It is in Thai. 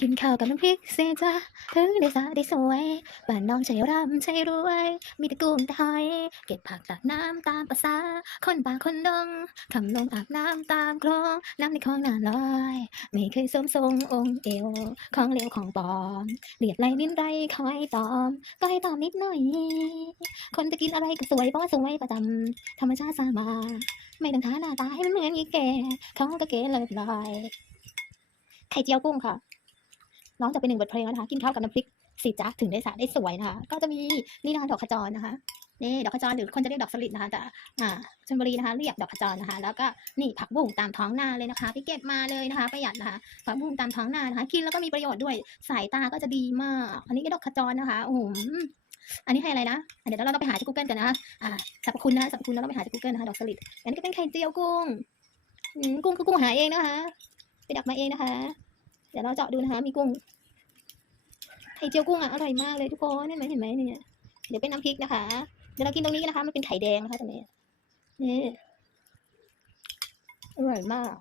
กินข้าวกับน้ำพริกเสียจ้าถึงได้สาได้สวยบ้านน้องใจร่ำใจรวย มีแต่กุ้งแต่หอย เก็บผักตักน้ำตามภาษาคนป่าคนดงคำลงอาบน้ำตามคลองน้ำในคลองน่าลอย ไม่เคยสวมทรงองค์เอวของเหลวของปลอมเรียบไรลิ้นไรคอยตอม ก็ให้ตอมนิดหน่อย คนจะกินอะไรก็สวยเพราะสวยประจำธรรมชาติสามาไม่ต้องทาหน้าตาให้มันเหมือนอีแก่เขาก็เก๋เลยลอยไข่เจียวกุ้งค่ะ น้องจะเป็นหนึ่งบทเพลงแล้วนะคะกินข้าวกับน้ำพริกสิจ๊ะถึงได้สระได้สวยนะคะ ก็จะมีนี่นะคะดอกขจรนะคะนี่ดอกขจรหรือคนจะเรียกดอกสลิดนะคะแต่อ่าชลบุรีนะคะ เรียกดอกขจรนะคะ แล้วก็นี่ผักบุ้งตามท้องนาเลยนะคะไปเก็บมาเลยนะคะ ประหยัดนะคะผักบุ้งตามท้องนานะคะ กินแล้วก็มีประโยชน์ด้วยสายตาก็จะดีมาก อันนี้ก็ดอกขจรนะคะโอ้โหอันนี้ให้อะไรนะเดี๋ยวเราต้องไปหาที่ Google กันนะคะอ่าสรรพคุณนะคะสรรพคุณเราต้องไปหาที่ Google นะคะดอกสลิดอันนี้ก็เป็นไข่เจียวกุ้งกุ้งคือกุ้งหาเองนะคะไปดักมาเองนะคะ ดี๋ยวเราเจาะดูนะคะมีกุ้งไข่เจียวกุ้งอะอร่อยมากเลยทุกคนเห็นไหมเห็นไหมเนี่ยเดี๋ยวเป็นน้ำพริกนะคะเดี๋ยวเรากินตรงนี้นะคะ มันเป็นไข่แดงนะคะตรงนี้นี่อร่อยมาก